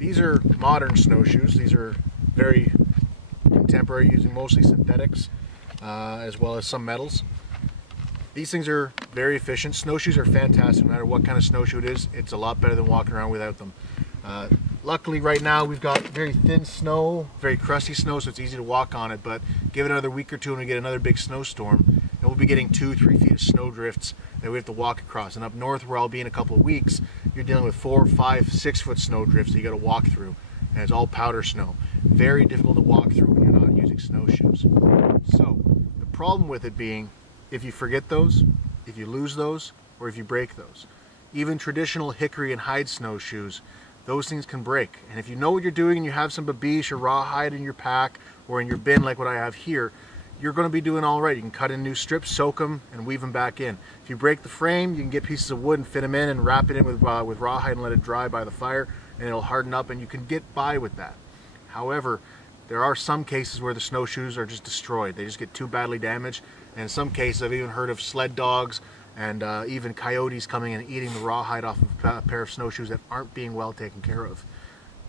These are modern snowshoes. These are very contemporary, using mostly synthetics as well as some metals. These things are very efficient. Snowshoes are fantastic no matter what kind of snowshoe it is. It's a lot better than walking around without them. Luckily right now we've got very thin snow, very crusty snow, so it's easy to walk on it, but give it another week or two and we get another big snowstorm and we'll be getting 2-3 feet of snow drifts that we have to walk across. And up north where I'll be in a couple of weeks, you're dealing with 4, 5, 6 foot snow drifts that you got to walk through, and it's all powder snow. Very difficult to walk through when you're not using snowshoes. So the problem with it being, if you forget those, if you lose those, or if you break those, even traditional hickory and hide snowshoes, those things can break. And if you know what you're doing and you have some babiche or rawhide in your pack or in your bin like what I have here, you're going to be doing all right. You can cut in new strips, soak them, and weave them back in. If you break the frame, you can get pieces of wood and fit them in and wrap it in with rawhide and let it dry by the fire, and it'll harden up and you can get by with that. However, there are some cases where the snowshoes are just destroyed. They just get too badly damaged. And in some cases, I've even heard of sled dogs and even coyotes coming and eating the rawhide off of a pair of snowshoes that aren't being well taken care of.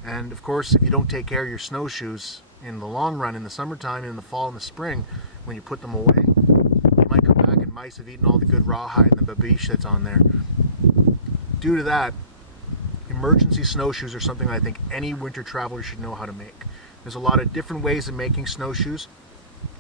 And of course, if you don't take care of your snowshoes in the long run, in the summertime, in the fall and the spring, when you put them away, you might come back and mice have eaten all the good rawhide and the babiche that's on there. Due to that, emergency snowshoes are something I think any winter traveler should know how to make. There's a lot of different ways of making snowshoes.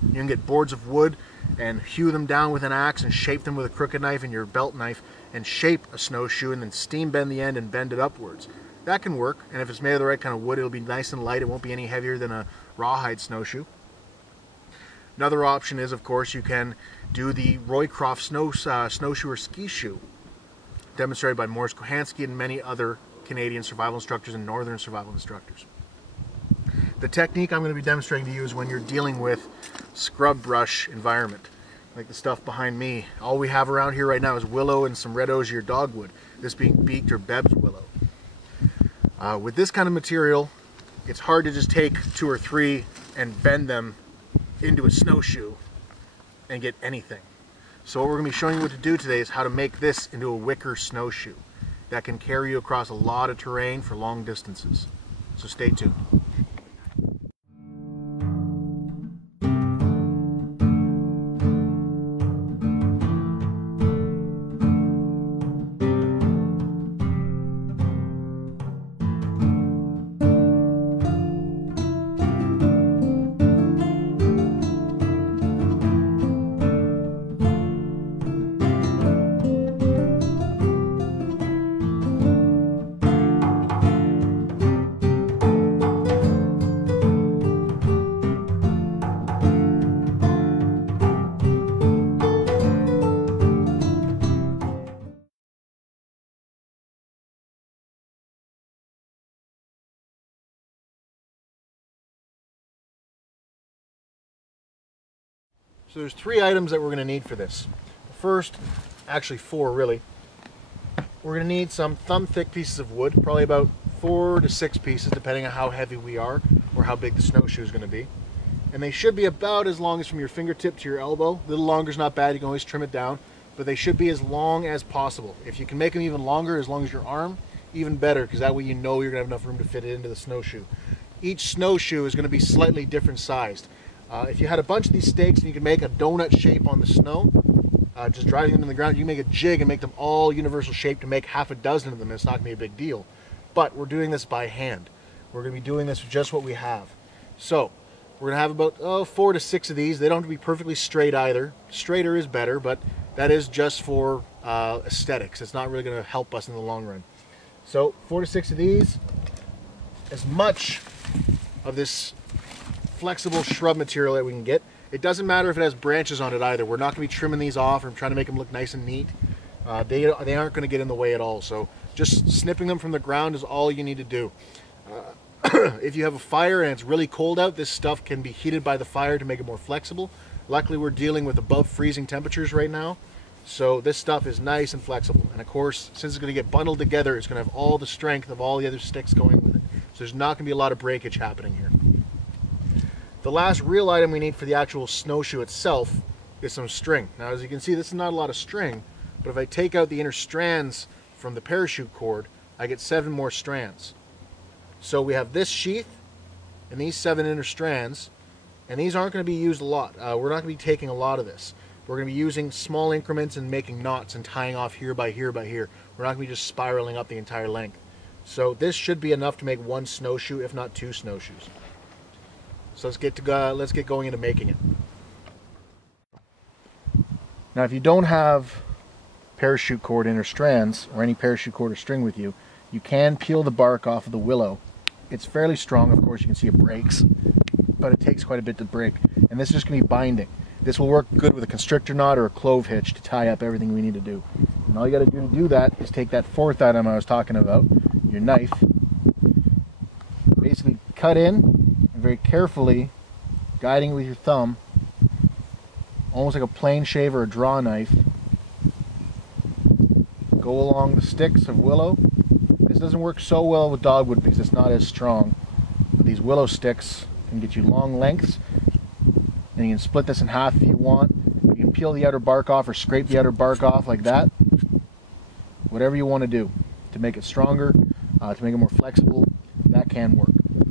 You can get boards of wood and hew them down with an axe and shape them with a crooked knife and your belt knife and shape a snowshoe and then steam bend the end and bend it upwards. That can work, and if it's made of the right kind of wood, it'll be nice and light. It won't be any heavier than a rawhide snowshoe. Another option is, of course, you can do the Roycroft snowshoe or ski shoe, demonstrated by Morris Kohansky and many other Canadian survival instructors and northern survival instructors. The technique I'm going to be demonstrating to you is when you're dealing with scrub brush environment, like the stuff behind me. All we have around here right now is willow and some red osier dogwood, this being beaked or Bebb's willow. With this kind of material, it's hard to just take 2 or 3 and bend them into a snowshoe and get anything. So what we're going to be showing you what to do today is how to make this into a wicker snowshoe that can carry you across a lot of terrain for long distances. So stay tuned. So there's 3 items that we're going to need for this. First, actually 4 really. We're going to need some thumb-thick pieces of wood, probably about 4 to 6 pieces, depending on how heavy we are or how big the snowshoe is going to be. And they should be about as long as from your fingertip to your elbow. A little longer is not bad, you can always trim it down, but they should be as long as possible. If you can make them even longer, as long as your arm, even better, because that way you know you're going to have enough room to fit it into the snowshoe. Each snowshoe is going to be slightly different sized. If you had a bunch of these stakes and you could make a donut shape on the snow, just driving them in the ground, you can make a jig and make them all universal shape to make half a dozen of them. It's not going to be a big deal. But we're doing this by hand. We're going to be doing this with just what we have. So we're going to have about 4 to 6 of these. They don't have to be perfectly straight either. Straighter is better, but that is just for aesthetics. It's not really going to help us in the long run. So 4 to 6 of these. As much of this flexible shrub material that we can get. It doesn't matter if it has branches on it either. We're not going to be trimming these off or trying to make them look nice and neat. They aren't going to get in the way at all. So just snipping them from the ground is all you need to do. If you have a fire and it's really cold out, this stuff can be heated by the fire to make it more flexible. Luckily, we're dealing with above freezing temperatures right now. So this stuff is nice and flexible. And of course, since it's going to get bundled together, it's going to have all the strength of all the other sticks going with it. So there's not going to be a lot of breakage happening here. The last real item we need for the actual snowshoe itself is some string. Now, as you can see, this is not a lot of string, but if I take out the inner strands from the parachute cord, I get 7 more strands. So we have this sheath and these 7 inner strands, and these aren't going to be used a lot. We're not going to be taking a lot of this. We're going to be using small increments and making knots and tying off here by here by here. We're not going to be just spiraling up the entire length. So this should be enough to make 1 snowshoe, if not 2 snowshoes. So let's get going into making it. Now, if you don't have parachute cord inner strands or any parachute cord or string with you, you can peel the bark off of the willow. It's fairly strong, of course. You can see it breaks, but it takes quite a bit to break. And this is just going to be binding. This will work good with a constrictor knot or a clove hitch to tie up everything we need to do. And all you got to do that is take that 4th item I was talking about, your knife, basically cut in and very carefully, guiding it with your thumb, almost like a plane shave or a draw knife, go along the sticks of willow. This doesn't work so well with dogwood because it's not as strong, but these willow sticks can get you long lengths, and you can split this in half if you want. You can peel the outer bark off or scrape the outer bark off like that. Whatever you want to do to make it stronger, to make it more flexible, that can work.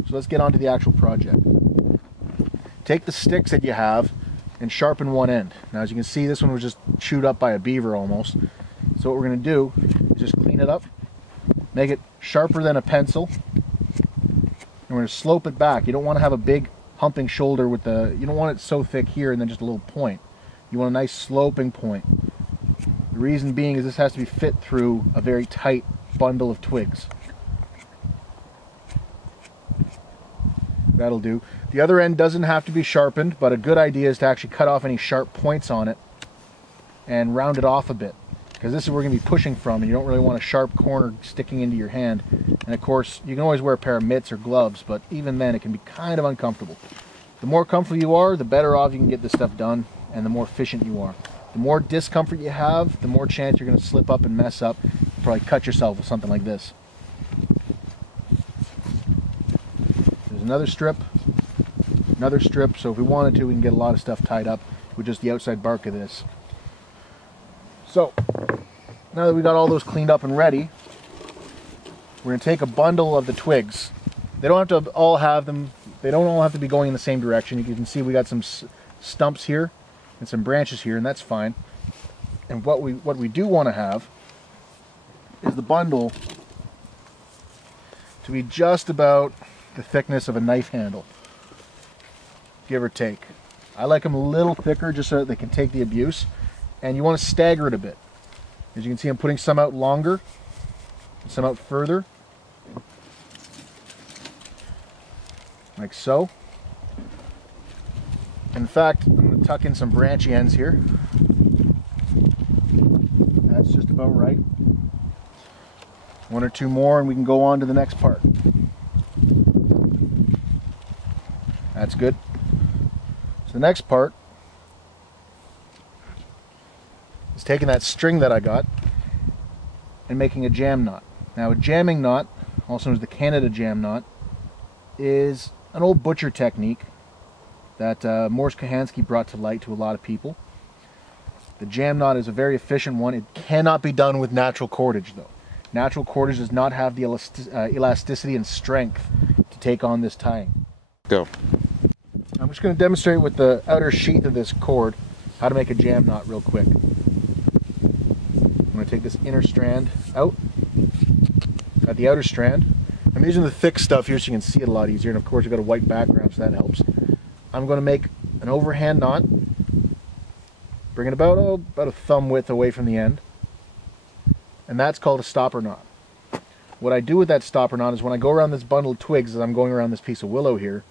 So let's get on to the actual project. Take the sticks that you have and sharpen one end. Now, as you can see, this one was just chewed up by a beaver almost. So what we're going to do is just clean it up, make it sharper than a pencil, and we're going to slope it back. You don't want to have a big humping shoulder with you don't want it so thick here and then just a little point. You want a nice sloping point. The reason being is this has to be fit through a very tight bundle of twigs. That'll do. The other end doesn't have to be sharpened, but a good idea is to actually cut off any sharp points on it and round it off a bit, because this is where we're going to be pushing from, and you don't really want a sharp corner sticking into your hand. And of course, you can always wear a pair of mitts or gloves, but even then it can be kind of uncomfortable. The more comfortable you are, the better off you can get this stuff done, and the more efficient you are. The more discomfort you have, the more chance you're going to slip up and mess up, probably cut yourself with something like this. There's another strip, so if we wanted to, we can get a lot of stuff tied up with just the outside bark of this. So, now that we got all those cleaned up and ready, we're going to take a bundle of the twigs. They don't have to all have them, they don't all have to be going in the same direction. You can see we got some stumps here and some branches here, and that's fine. And what we do want to have is the bundle to be just about the thickness of a knife handle, give or take. I like them a little thicker just so that they can take the abuse, and you want to stagger it a bit. As you can see, I'm putting some out longer, some out further, like so. In fact, I'm going to tuck in some branchy ends here. That's just about right. 1 or 2 more and we can go on to the next part. That's good. So the next part is taking that string that I got and making a jam knot. Now, a jamming knot, also known as the Canada jam knot, is an old butcher technique that Morris Kahansky brought to light to a lot of people. The jam knot is a very efficient one. It cannot be done with natural cordage, though. Natural cordage does not have the elasticity and strength to take on this tying. Go. I'm just going to demonstrate with the outer sheath of this cord how to make a jam knot real quick. I'm going to take this inner strand out. Got the outer strand. I'm using the thick stuff here so you can see it a lot easier, and of course you've got a white background, so that helps. I'm going to make an overhand knot, bring it about a thumb width away from the end, and that's called a stopper knot. What I do with that stopper knot is when I go around this bundle of twigs, as I'm going around this piece of willow here,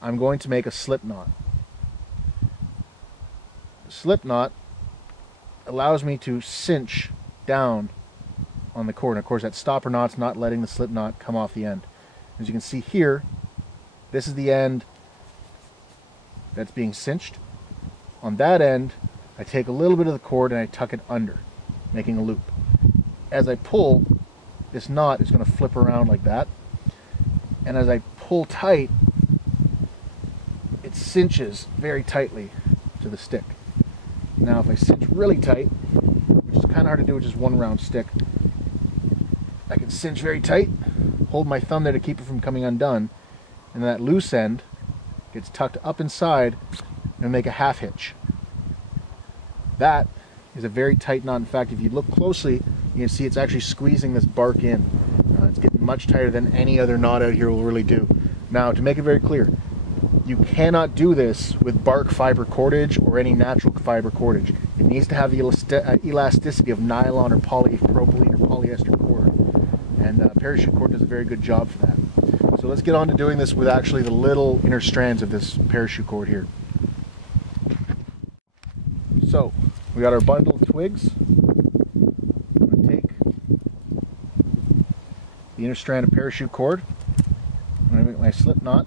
I'm going to make a slip knot. The slip knot allows me to cinch down on the cord. And of course that stopper knot's not letting the slip knot come off the end. As you can see here, this is the end that's being cinched. On that end, I take a little bit of the cord and I tuck it under, making a loop. As I pull, this knot is going to flip around like that. And as I pull tight, it cinches very tightly to the stick. Now if I cinch really tight, which is kind of hard to do with just one round stick, I can cinch very tight, hold my thumb there to keep it from coming undone, and that loose end gets tucked up inside and make a half hitch. That is a very tight knot. In fact, if you look closely, you can see it's actually squeezing this bark in. It's getting much tighter than any other knot out here will really do. Now, to make it very clear, you cannot do this with bark fiber cordage or any natural fiber cordage. It needs to have the elasticity of nylon or polypropylene or polyester cord. And parachute cord does a very good job for that. So let's get on to doing this with actually the little inner strands of this parachute cord here. So, we got our bundle of twigs. I'm going to take the inner strand of parachute cord. I'm going to make my slip knot.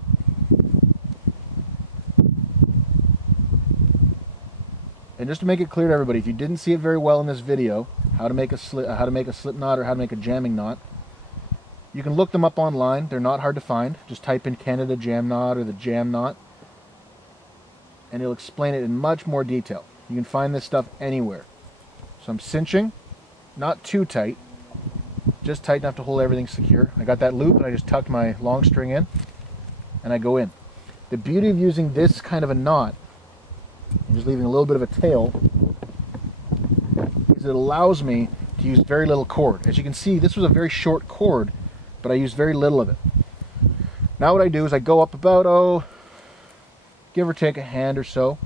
And just to make it clear to everybody, if you didn't see it very well in this video, how to make a slip knot or how to make a jamming knot, you can look them up online. They're not hard to find. Just type in Canada jam knot or the jam knot, and it'll explain it in much more detail. You can find this stuff anywhere. So I'm cinching, not too tight, just tight enough to hold everything secure. I got that loop and I just tucked my long string in and I go in. The beauty of using this kind of a knot, and just leaving a little bit of a tail, is it allows me to use very little cord. As you can see, this was a very short cord, but I used very little of it. Now what I do is I go up about, give or take a hand or so,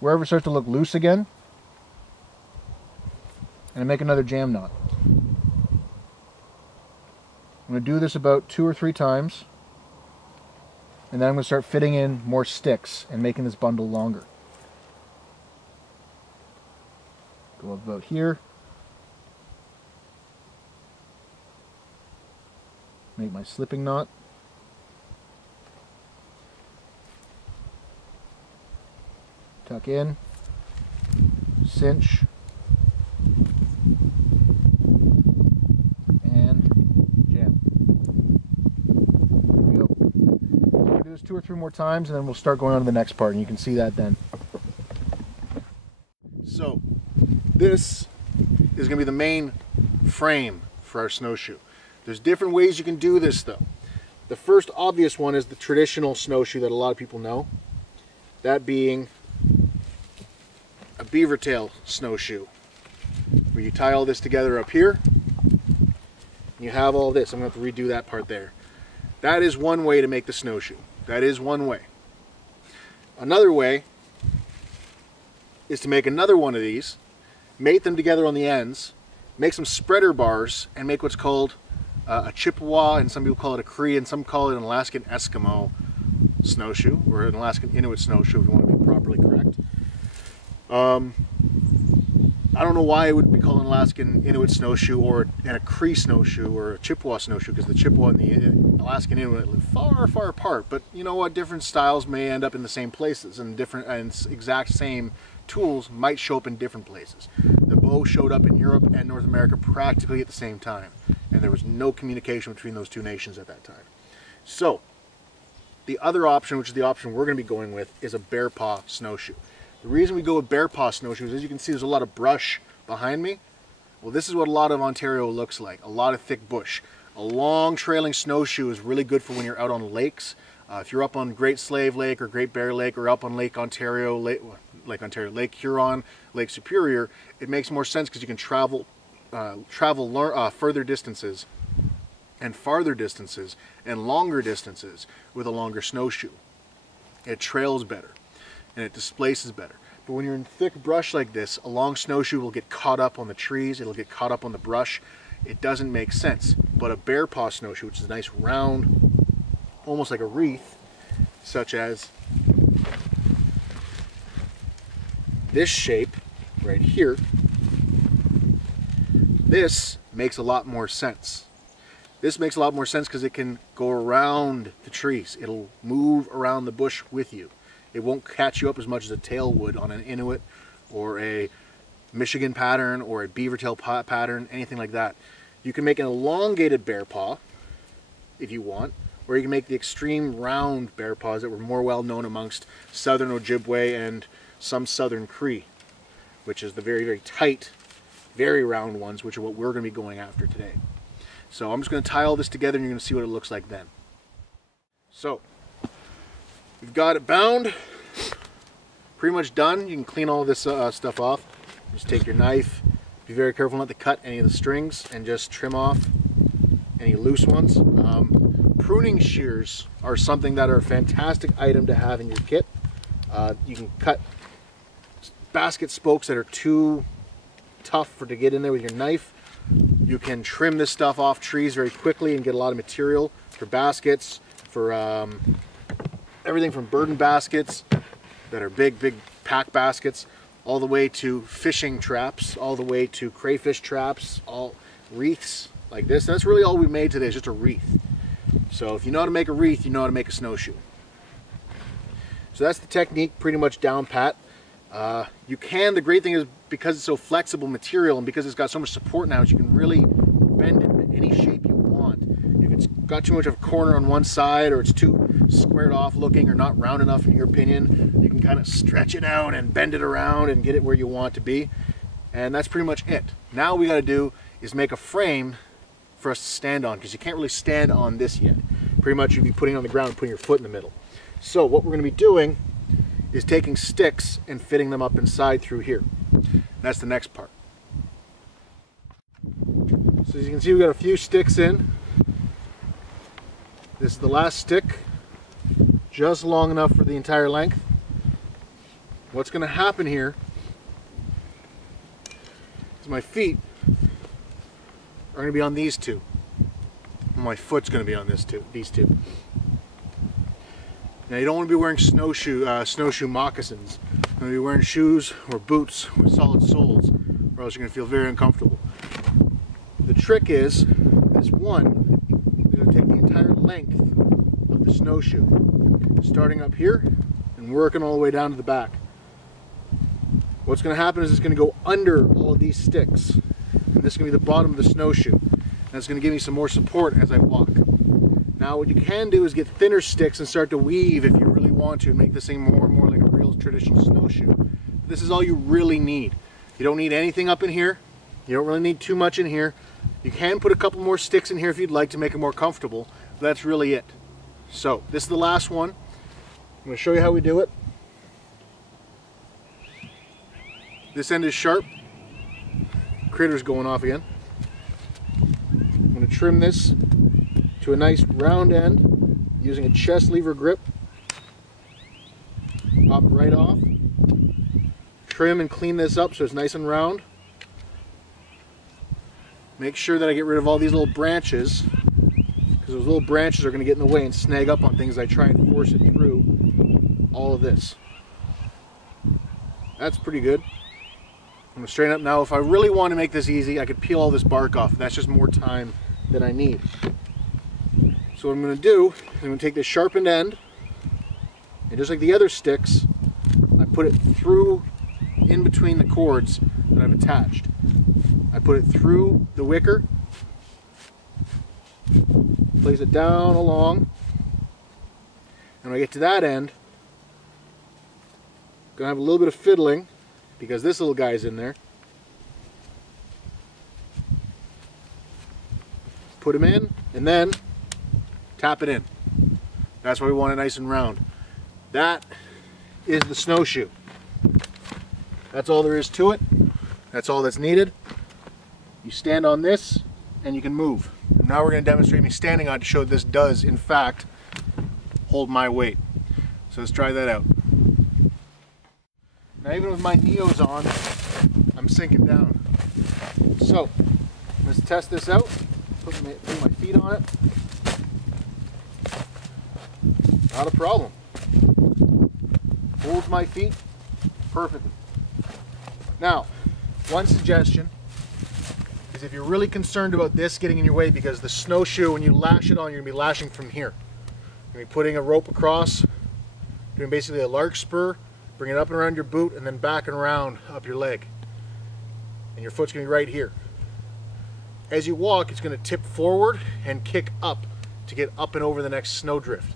wherever it starts to look loose again, and I make another jam knot. I'm going to do this about 2 or 3 times, and then I'm going to start fitting in more sticks and making this bundle longer. Go about here, make my slipping knot, tuck in, cinch, and jam. There we go. So we'll do this 2 or 3 more times and then we'll start going on to the next part, and you can see that then. So this is going to be the main frame for our snowshoe. There's different ways you can do this though. The first obvious one is the traditional snowshoe that a lot of people know. That being a beaver tail snowshoe, where you tie all this together up here. You have all this. I'm going to have to redo that part there. That is one way to make the snowshoe. That is one way. Another way is to make another one of these, mate them together on the ends, make some spreader bars, and make what's called a Chippewa, and some people call it a Cree, and some call it an Alaskan Eskimo snowshoe, or an Alaskan Inuit snowshoe if you want to be properly correct. I don't know why it would be called an Alaskan Inuit snowshoe and a Cree snowshoe or a Chippewa snowshoe, because the Chippewa and the Alaskan Inuit live far, far apart. But you know what? Different styles may end up in the same places, and exact same tools might show up in different places. The bow showed up in Europe and North America practically at the same time, and there was no communication between those two nations at that time. So the other option, which is the option we're going to be going with, is a bear paw snowshoe. The reason we go with bear paw snowshoes, as you can see, there's a lot of brush behind me. Well, this is what a lot of Ontario looks like, a lot of thick bush. A long trailing snowshoe is really good for when you're out on lakes. If you're up on Great Slave Lake or Great Bear Lake, or up on Lake Ontario, Lake Huron, Lake Superior, it makes more sense because you can travel further distances and farther distances and longer distances with a longer snowshoe. It trails better and it displaces better. But when you're in thick brush like this, a long snowshoe will get caught up on the trees, it'll get caught up on the brush. It doesn't make sense. But a bear paw snowshoe, which is a nice round, almost like a wreath, such as this shape right here, this makes a lot more sense. This makes a lot more sense because it can go around the trees. It'll move around the bush with you. It won't catch you up as much as a tail would on an Inuit or a Michigan pattern or a beaver tail pattern, anything like that. You can make an elongated bear paw if you want, or you can make the extreme round bear paws that were more well known amongst southern Ojibwe and some southern Cree, which is the very, very tight, very round ones, which are what we're going to be going after today. So I'm just going to tie all this together and you're going to see what it looks like then. So we've got it bound, pretty much done. You can clean all this stuff off. Just take your knife, be very careful not to cut any of the strings, and just trim off any loose ones. Pruning shears are something that are a fantastic item to have in your kit. You can cut basket spokes that are too tough to get in there with your knife. You can trim this stuff off trees very quickly and get a lot of material for baskets, for everything from burden baskets that are big pack baskets, all the way to fishing traps, all the way to crayfish traps, all wreaths like this. And that's really all we made today, is just a wreath. So if you know how to make a wreath, you know how to make a snowshoe. So that's the technique pretty much down pat. The great thing is, because it's so flexible material and because it's got so much support now, is you can really bend it in any shape you want. If it's got too much of a corner on one side, or it's too squared off looking, or not round enough in your opinion, you can kind of stretch it out and bend it around and get it where you want it to be. And that's pretty much it. Now what we got to do is make a frame for us to stand on, because you can't really stand on this yet. Pretty much you'd be putting it on the ground and putting your foot in the middle. So what we're going to be doing is taking sticks and fitting them up inside through here. That's the next part. So as you can see, we've got a few sticks in. This is the last stick, just long enough for the entire length. What's going to happen here is my feet are going to be on these two. My foot's going to be on these two. Now you don't want to be wearing snowshoe moccasins. You're going to be wearing shoes or boots with solid soles, or else you're going to feel very uncomfortable. The trick is, this one, you're going to take the entire length of the snowshoe, starting up here and working all the way down to the back. What's going to happen is it's going to go under all of these sticks, and this is going to be the bottom of the snowshoe. And it's going to give me some more support as I walk. Now what you can do is get thinner sticks and start to weave if you really want to, and make this thing more and more like a real traditional snowshoe. This is all you really need. You don't need anything up in here. You don't really need too much in here. You can put a couple more sticks in here if you'd like to make it more comfortable, but that's really it. So this is the last one. I'm going to show you how we do it. This end is sharp. Critter's going off again. I'm going to trim this to a nice round end using a chest lever grip. Pop it right off. Trim and clean this up so it's nice and round. Make sure that I get rid of all these little branches, because those little branches are going to get in the way and snag up on things as I try and force it through all of this. That's pretty good. I'm going to straighten up now. If I really want to make this easy, I could peel all this bark off. That's just more time than I need. So what I'm going to do is I'm going to take this sharpened end, and just like the other sticks, I put it through in between the cords that I've attached. I put it through the wicker, place it down along, and when I get to that end, I'm going to have a little bit of fiddling because this little guy's in there. Put him in, and then tap it in. That's why we want it nice and round. That is the snowshoe. That's all there is to it. That's all that's needed. You stand on this and you can move. And now we're going to demonstrate me standing on it to show this does in fact hold my weight. So let's try that out. Now even with my Neos on, I'm sinking down. So let's test this out. Put my feet on it. Not a problem. Holds my feet perfectly. Now, one suggestion is if you're really concerned about this getting in your way, because the snowshoe, when you lash it on, you're going to be lashing from here. You're going to be putting a rope across, doing basically a larkspur, bring it up and around your boot, and then back and around up your leg. And your foot's going to be right here. As you walk, it's going to tip forward and kick up to get up and over the next snowdrift.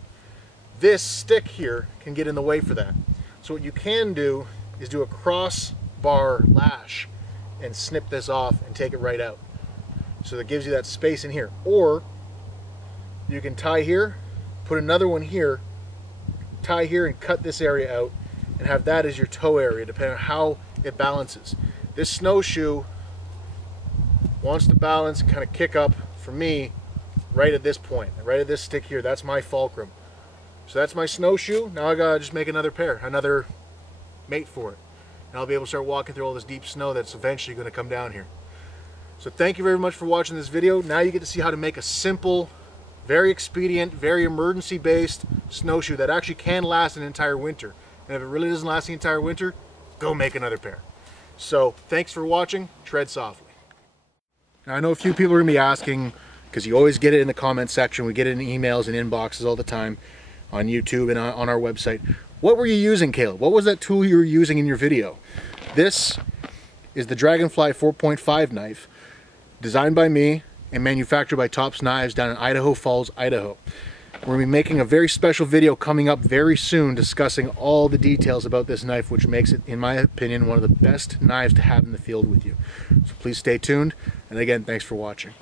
This stick here can get in the way for that. So what you can do is do a cross bar lash and snip this off and take it right out. So that gives you that space in here. Or you can tie here, put another one here, tie here and cut this area out and have that as your toe area, depending on how it balances. This snowshoe wants to balance and kind of kick up for me right at this point, right at this stick here. That's my fulcrum. So that's my snowshoe. Now I gotta just make another pair, another mate for it. And I'll be able to start walking through all this deep snow that's eventually gonna come down here. So thank you very much for watching this video. Now you get to see how to make a simple, very expedient, very emergency-based snowshoe that actually can last an entire winter. And if it really doesn't last the entire winter, go make another pair. So thanks for watching. Tread softly. Now I know a few people are gonna be asking, because you always get it in the comment section, we get it in emails and inboxes all the time on YouTube and on our website. What were you using, Caleb? What was that tool you were using in your video? This is the Dragonfly 4.5 knife, designed by me and manufactured by Tops Knives down in Idaho Falls, Idaho. We're going to be making a very special video coming up very soon discussing all the details about this knife, which makes it, in my opinion, one of the best knives to have in the field with you. So please stay tuned, and again, thanks for watching.